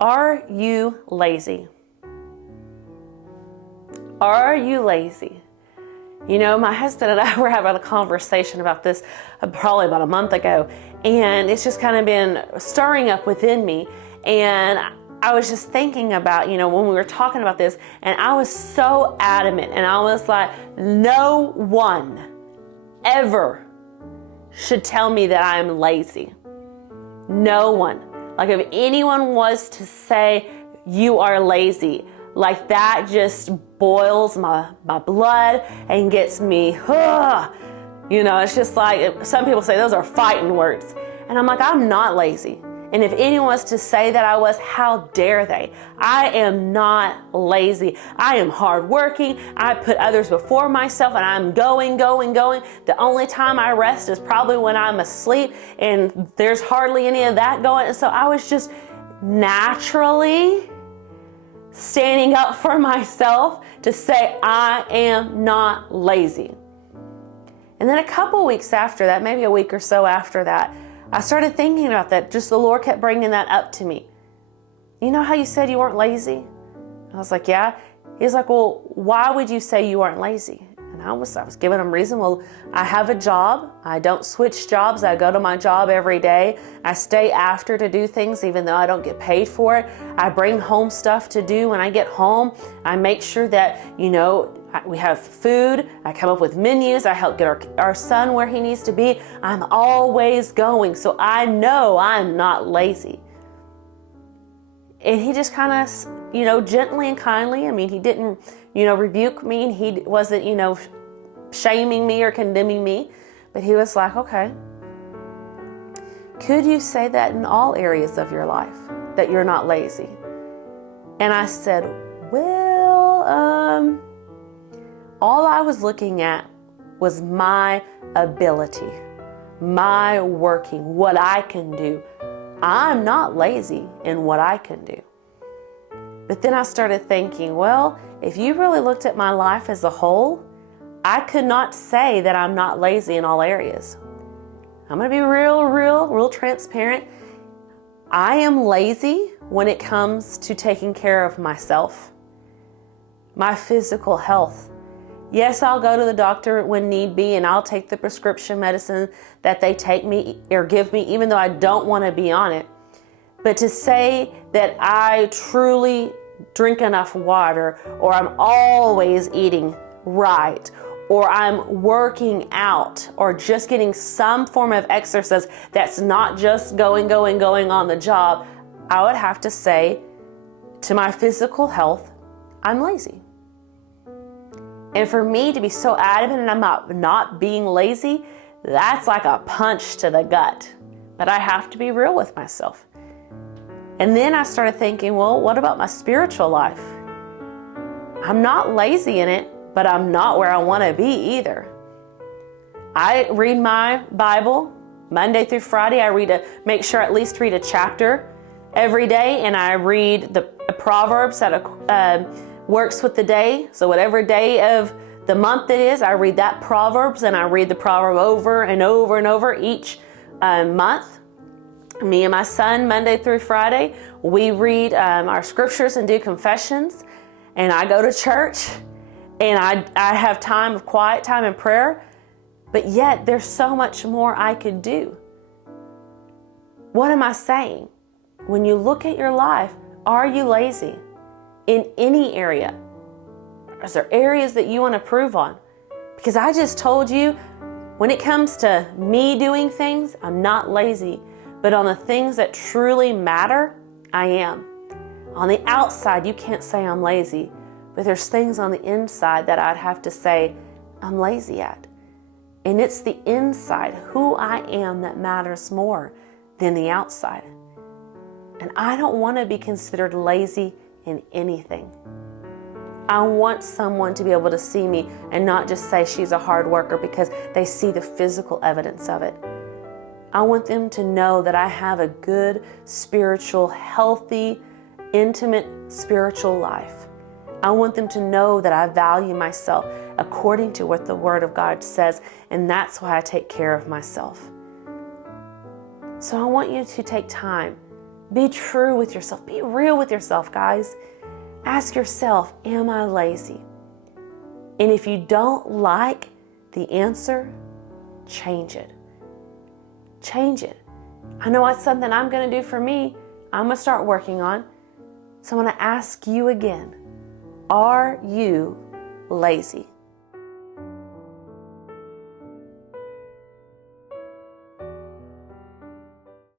Are you lazy? Are you lazy? You know, my husband and I were having a conversation about this probably about a month ago, and it's just kind of been stirring up within me. And I was just thinking about, you know, when we were talking about this, and I was so adamant, and I was like, no one ever should tell me that I'm lazy. No one. Like, if anyone was to say you are lazy, like that just boils my blood and gets me, you know, it's just like, some people say those are fighting words. And I'm like, I'm not lazy. And if anyone was to say that I was, how dare they? I am not lazy. I am hardworking. I put others before myself, and I'm going. The only time I rest is probably when I'm asleep, and there's hardly any of that going. And so I was just naturally standing up for myself to say I am not lazy. And then a couple weeks after that, maybe a week or so after that, I started thinking about that. Just the Lord kept bringing that up to me. You know how you said you weren't lazy? I was like, yeah. He's like, well, why would you say you weren't lazy? And I was giving him reason. Well, I have a job. I don't switch jobs. I go to my job every day. I stay after to do things even though I don't get paid for it. I bring home stuff to do when I get home. I make sure that, you know, we have food. I come up with menus. I help get our son where he needs to be. I'm always going. So I know I'm not lazy. And he just kind of, you know, gently and kindly, I mean, he didn't, you know, rebuke me, and he wasn't, you know, shaming me or condemning me, but he was like, okay, could you say that in all areas of your life, that you're not lazy? And I said, well, all I was looking at was my ability, my working, what I can do. I'm not lazy in what I can do. But then I started thinking, well, if you really looked at my life as a whole, I could not say that I'm not lazy in all areas. I'm going to be real transparent. I am lazy when it comes to taking care of myself, my physical health. Yes, I'll go to the doctor when need be, and I'll take the prescription medicine that they take me or give me, even though I don't want to be on it. But to say that I truly drink enough water, or I'm always eating right, or I'm working out, or just getting some form of exercise that's not just going on the job, I would have to say to my physical health, I'm lazy. And for me to be so adamant and I'm not being lazy, that's like a punch to the gut. But I have to be real with myself. And then I started thinking, well, what about my spiritual life? I'm not lazy in it, but I'm not where I want to be either. I read my Bible Monday through Friday. I make sure I at least read a chapter every day, and I read the Proverbs that works with the day. So whatever day of the month it is, I read that Proverbs, and I read the proverb over and over each month. Me and my son, Monday through Friday, we read our scriptures and do confessions, and I go to church, and I have time of quiet time and prayer, but yet there's so much more I could do. What am I saying? When you look at your life, are you lazy in any area? Is there areas that you want to improve on? Because I just told you, when it comes to me doing things, I'm not lazy. But on the things that truly matter, I am. On the outside, you can't say I'm lazy. But there's things on the inside that I'd have to say I'm lazy at. And it's the inside, who I am, that matters more than the outside. And I don't want to be considered lazy in anything. I want someone to be able to see me and not just say she's a hard worker because they see the physical evidence of it. I want them to know that I have a good, spiritual, healthy, intimate spiritual life. I want them to know that I value myself according to what the Word of God says, and that's why I take care of myself. So I want you to take time Be true with yourself. Be real with yourself, guys. Ask yourself, am I lazy? And if you don't like the answer, change it. Change it. I know it's something I'm going to do for me. I'm going to start working on. So I want to ask you again, are you lazy?